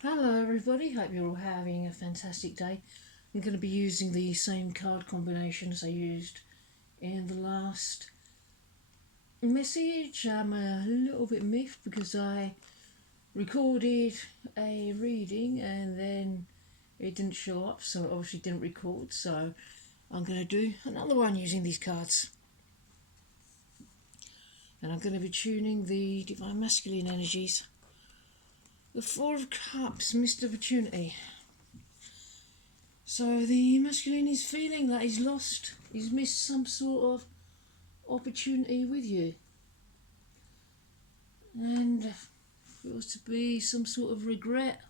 Hello everybody, hope you're all having a fantastic day. I'm going to be using the same card combination as I used in the last message. I'm a little bit miffed because I recorded a reading and then it didn't show up, so it obviously didn't record, so I'm going to do another one using these cards. And I'm going to be tuning the Divine Masculine energies. The Four of Cups, missed opportunity. So the masculine is feeling that he's lost, he's missed some sort of opportunity with you. And feels to be some sort of regret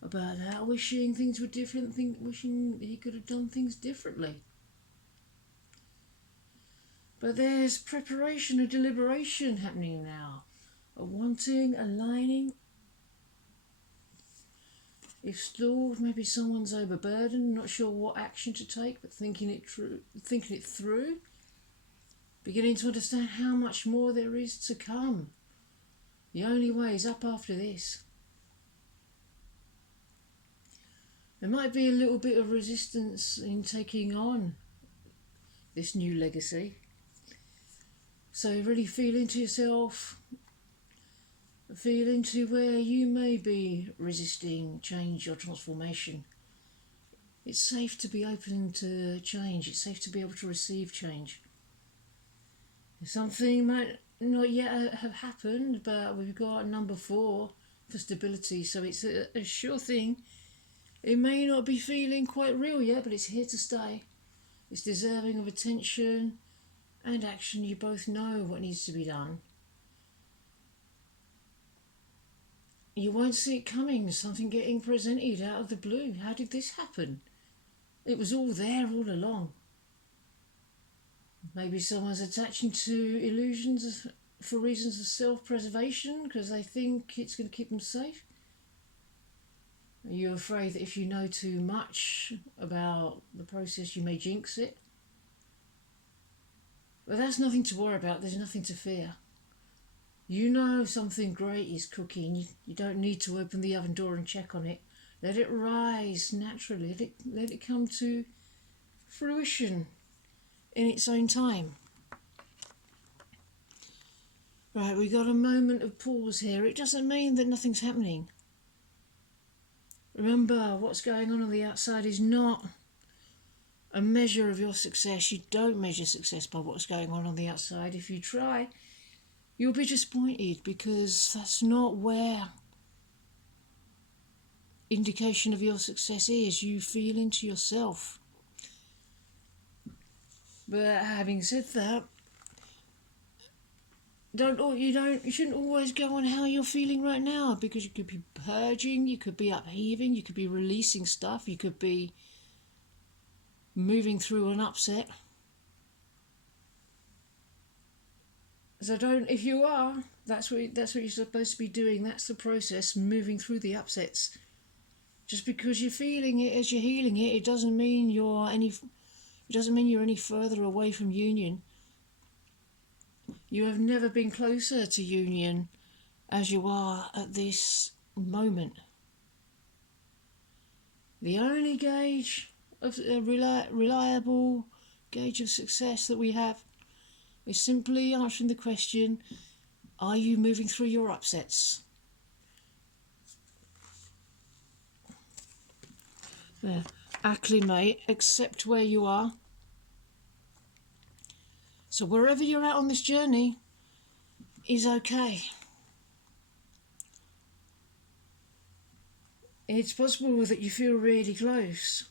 about that, wishing things were different, wishing he could have done things differently. But there's preparation, a deliberation happening now, a wanting, aligning. If stalled, maybe someone's overburdened, not sure what action to take, but thinking it through, beginning to understand how much more there is to come. The only way is up after this. There might be a little bit of resistance in taking on this new legacy. So really feel into yourself, feel into where you may be resisting change or transformation. It's safe to be open to change. It's safe to be able to receive change. Something might not yet have happened, but we've got number 4 for stability, so it's a sure thing. It may not be feeling quite real yet, but it's here to stay. It's deserving of attention and action. You both know what needs to be done. You won't see it coming, something getting presented out of the blue. How did this happen? It was all there all along. Maybe someone's attaching to illusions for reasons of self-preservation because they think it's going to keep them safe. Are you afraid that if you know too much about the process, you may jinx it? But that's nothing to worry about. There's nothing to fear. You know something great is cooking. You don't need to open the oven door and check on it. Let it rise naturally. Let it come to fruition in its own time. Right, we got a moment of pause here. It doesn't mean that nothing's happening. Remember, what's going on the outside is not a measure of your success. You don't measure success by what's going on the outside. If you try, you'll be disappointed because that's not where indication of your success is. You feel into yourself. But having said that, you shouldn't always go on how you're feeling right now, because you could be purging, you could be upheaving, you could be releasing stuff, you could be moving through an upset. So if you are, that's what you're supposed to be doing. That's the process, moving through the upsets. Just because you're feeling it as you're healing it, it doesn't mean you're any further away from union. You have never been closer to union as you are at this moment. The only gauge of a reliable gauge of success that we have is simply answering the question, are you moving through your upsets? There. Acclimate, accept where you are. So wherever you're at on this journey is okay. It's possible that you feel really close.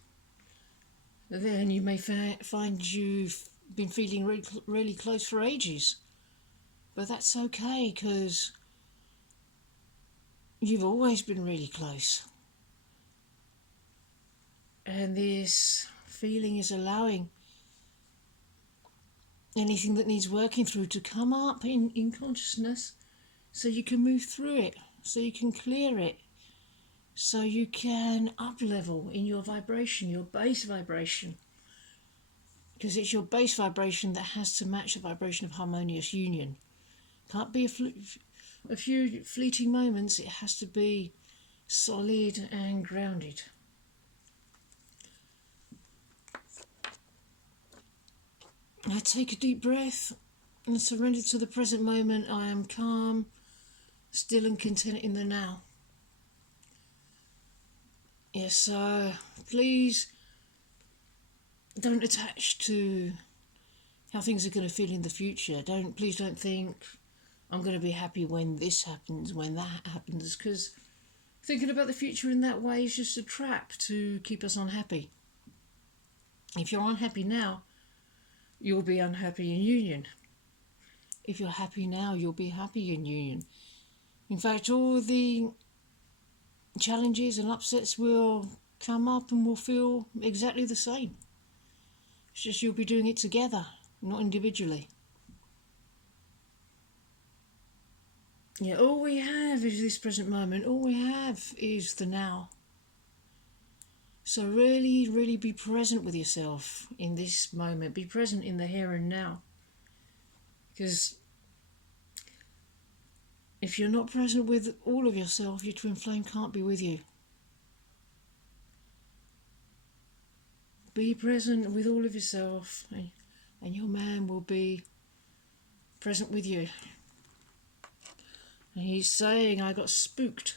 Then you may find you've been feeling really close for ages. But that's okay, because you've always been really close. And this feeling is allowing anything that needs working through to come up in consciousness, so you can move through it, so you can clear it, so you can up-level in your vibration, your base vibration. Because it's your base vibration that has to match the vibration of harmonious union. Can't be a few fleeting moments, it has to be solid and grounded. I take a deep breath and surrender to the present moment. I am calm, still and content in the now. Yes, so please don't attach to how things are going to feel in the future. Please don't think I'm going to be happy when this happens, when that happens, because thinking about the future in that way is just a trap to keep us unhappy. If you're unhappy now, you'll be unhappy in union. If you're happy now, you'll be happy in union. In fact, all the challenges and upsets will come up and will feel exactly the same. It's just you'll be doing it together, not individually. Yeah, all we have is this present moment. All we have is the now. So really, really be present with yourself in this moment. Be present in the here and now. Because if you're not present with all of yourself, your twin flame can't be with you. Be present with all of yourself, and your man will be present with you. And he's saying, I got spooked.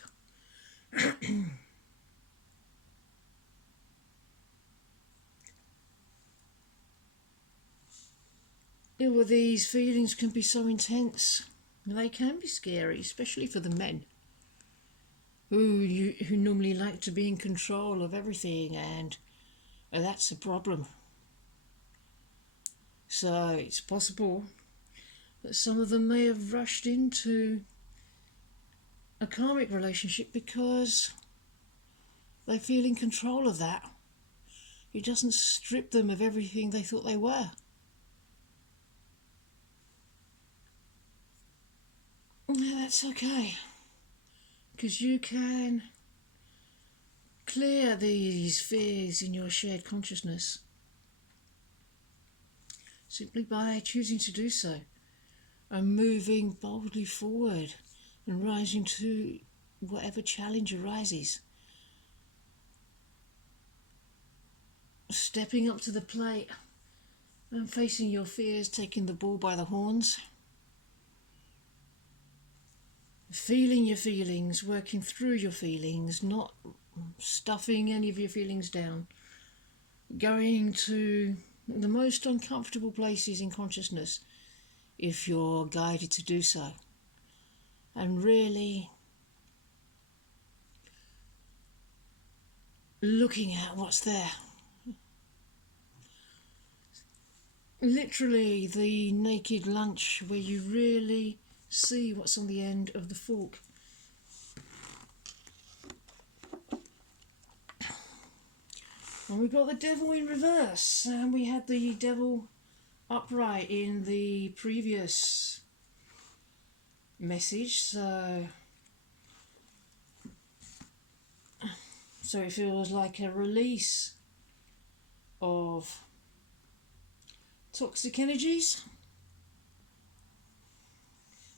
Yeah, well, these feelings can be so intense. They can be scary, especially for the men who normally like to be in control of everything, and that's a problem. So it's possible that some of them may have rushed into a karmic relationship because they feel in control of that. It doesn't strip them of everything they thought they were. That's okay, because you can clear these fears in your shared consciousness simply by choosing to do so and moving boldly forward and rising to whatever challenge arises. Stepping up to the plate and facing your fears, taking the bull by the horns. Feeling your feelings, working through your feelings, not stuffing any of your feelings down. Going to the most uncomfortable places in consciousness if you're guided to do so. And really looking at what's there. Literally the naked lunch where you really see what's on the end of the fork. And we've got the devil in reverse, and we had the devil upright in the previous message, so it feels like a release of toxic energies.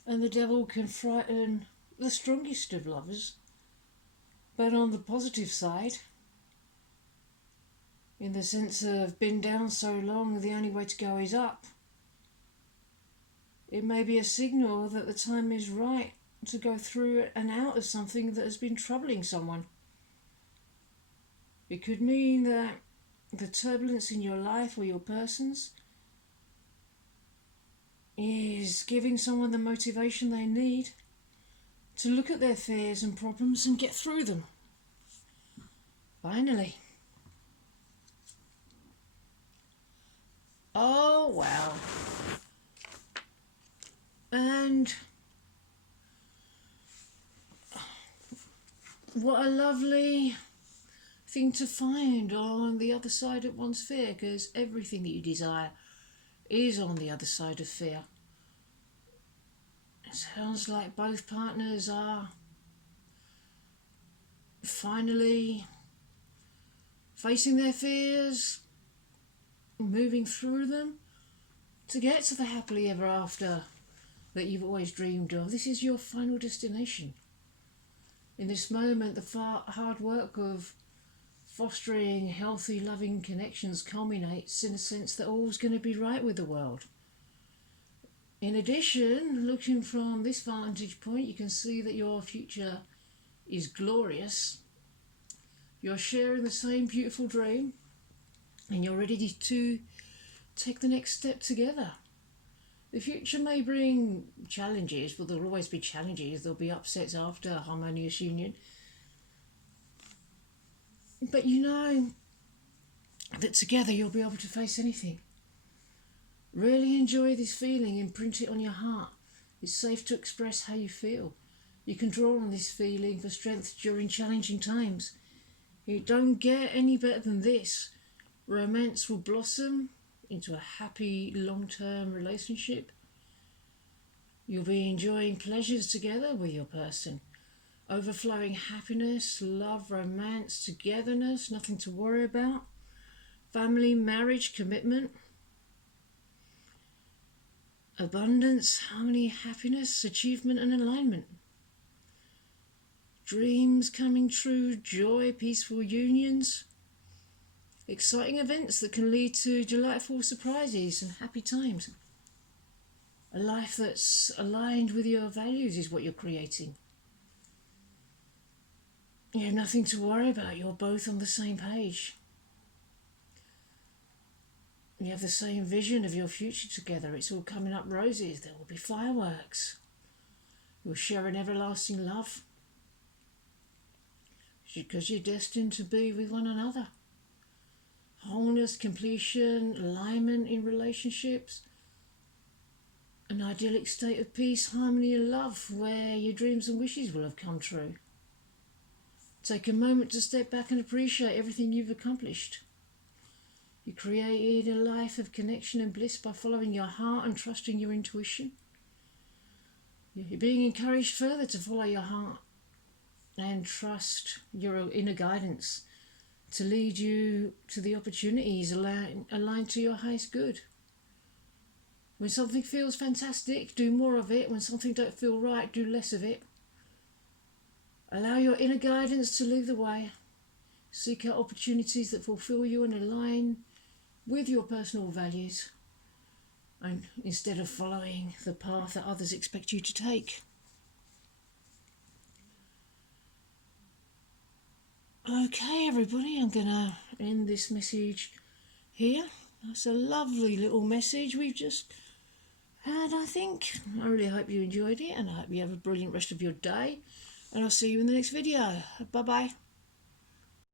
And the devil can frighten the strongest of lovers. But on the positive side, in the sense of been down so long, the only way to go is up. It may be a signal that the time is right to go through and out of something that has been troubling someone. It could mean that the turbulence in your life or your person's is giving someone the motivation they need to look at their fears and problems and get through them. Finally. Oh, wow. And what a lovely thing to find on the other side of one's fear, because everything that you desire is on the other side of fear. It sounds like both partners are finally facing their fears, moving through them to get to the happily ever after that you've always dreamed of. This is your final destination. In this moment, the hard work of fostering healthy, loving connections culminates in a sense that all's going to be right with the world. In addition, looking from this vantage point, you can see that your future is glorious. You're sharing the same beautiful dream, and you're ready to take the next step together. The future may bring challenges, but there'll always be challenges. There'll be upsets after a harmonious union. But you know that together you'll be able to face anything. Really enjoy this feeling, imprint it on your heart. It's safe to express how you feel. You can draw on this feeling for strength during challenging times. You don't get any better than this. Romance will blossom into a happy long-term relationship. You'll be enjoying pleasures together with your person. Overflowing happiness, love, romance, togetherness, nothing to worry about. Family, marriage, commitment. Abundance, harmony, happiness, achievement and alignment. Dreams coming true, joy, peaceful unions. Exciting events that can lead to delightful surprises and happy times. A life that's aligned with your values is what you're creating. You have nothing to worry about. You're both on the same page. You have the same vision of your future together. It's all coming up roses. There will be fireworks. You'll share an everlasting love because you're destined to be with one another. Wholeness, completion, alignment in relationships. An idyllic state of peace, harmony and love where your dreams and wishes will have come true. Take a moment to step back and appreciate everything you've accomplished. You created a life of connection and bliss by following your heart and trusting your intuition. You're being encouraged further to follow your heart and trust your inner guidance to lead you to the opportunities aligned to your highest good. When something feels fantastic, do more of it. When something don't feel right, do less of it. Allow your inner guidance to lead the way. Seek out opportunities that fulfill you and align with your personal values, and instead of following the path that others expect you to take. Okay, everybody, I'm going to end this message here. That's a lovely little message we've just had, I think. I really hope you enjoyed it, and I hope you have a brilliant rest of your day. And I'll see you in the next video. Bye-bye.